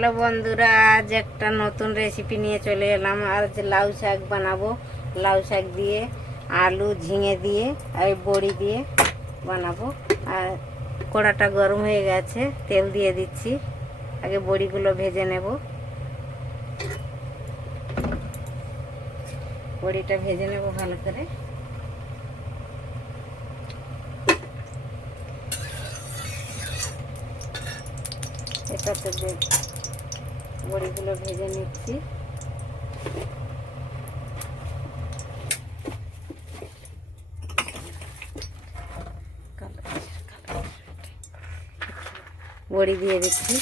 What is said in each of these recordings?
Hello বন্ধুরা, আজ একটা নতুন রেসিপি নিয়ে চলে এলাম। আজ লাউ শাক বানাবো। লাউ শাক দিয়ে আলু ঝিঙে দিয়ে আর বড়ি দিয়ে বানাবো। আর কড়াটা গরম হয়ে গেছে, তেল দিয়ে দিচ্ছি। আগে বড়িগুলো ভেজে নেব। বড়িটা ভেজে নেব ভালো করে। এটাতে বড়িগুলো ভেজে নিচ্ছি। বড়ি দিয়ে দিচ্ছি।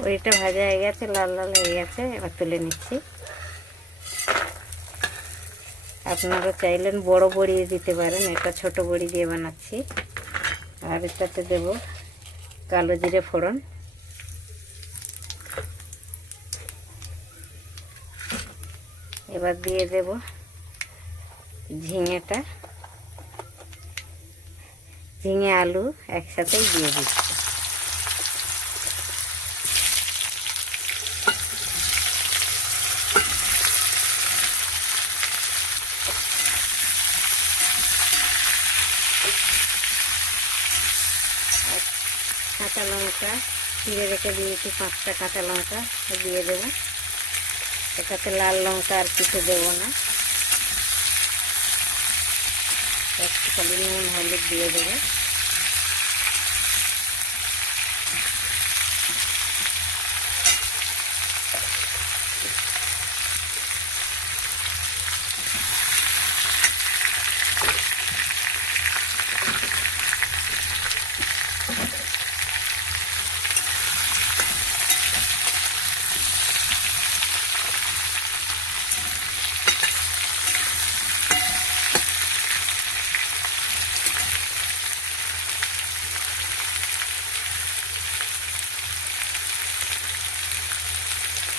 বড়িটা ভাজা হয়ে গেছে, লাল লাল হয়ে গেছে, এবার তুলে নিচ্ছি। আপনারা চাইলেন বড় বড়ি দিতে পারেন, এটা ছোট বড়ি দিয়ে বানাচ্ছি। আর এটাতে দেব কালো জিরে ফোড়ন, এবার দিয়ে দেব ঝিঙেটা, ঝিঙে আলু একসাথেই দিয়ে দিচ্ছি। কাঁচা লঙ্কা চিড়ে রেখে দিয়েছি, 5টা কাঁচা লঙ্কা দিয়ে দেবো। এটাতে লাল লঙ্কা আর কিছু দেবো না, একটু খালি নুন হলুদ দিয়ে দেবো।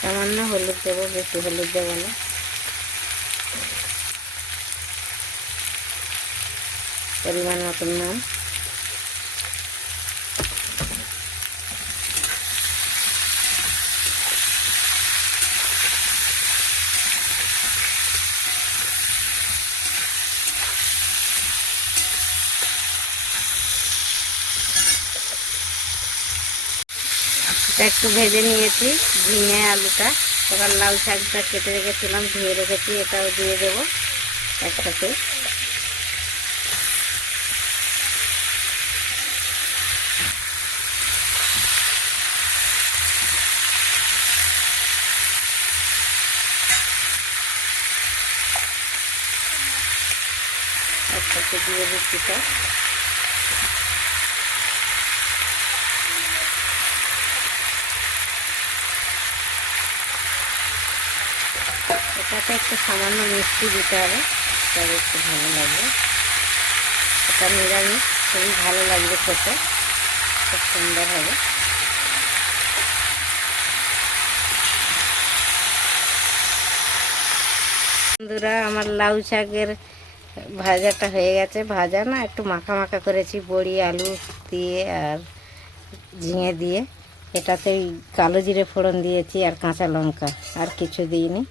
সামান্য হলুদ দেবো, বেশি হলুদ দেবো না। পরিমাণ মতন নুন, একটু ভেজে নিয়েছি ঝিঙে আলুটা। এবার লাউ শাকটা কেটে রেখেছিলাম, ধুয়ে রেখেছি, এটাও দিয়ে দেবো একসাথে। একসাথে দিয়ে দিচ্ছি সব। এটাতে একটু সামান্য মিষ্টি দিতে হবে, তবে একটু ভালো লাগবে। এটা নিরামিষ, খুবই ভালো লাগবে খেতে, খুব সুন্দর হবে। বন্ধুরা, আমার লাউ শাকের ভাজাটা হয়ে গেছে। ভাজা না, একটু মাখা মাখা করেছি বড়ি আলু দিয়ে আর ঝিঙে দিয়ে। এটাতেই কালো জিরে ফোড়ন দিয়েছি আর কাঁচা লঙ্কা, আর কিছু দিইনি।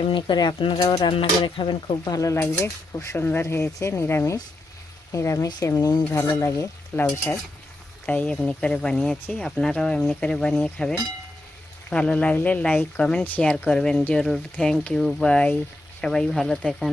এমনি করে আপনারাও রান্না করে খাবেন, খুব ভালো লাগবে। খুব সুন্দর হয়েছে। নিরামিষ নিরামিষ এমনিই ভালো লাগে লাউ শাক, তাই এমনি করে বানিয়েছি। আপনারাও এমনি করে বানিয়ে খাবেন। ভালো লাগলে লাইক কমেন্ট শেয়ার করবেন জরুর। Thank you, by. সবাই ভালো থাকেন।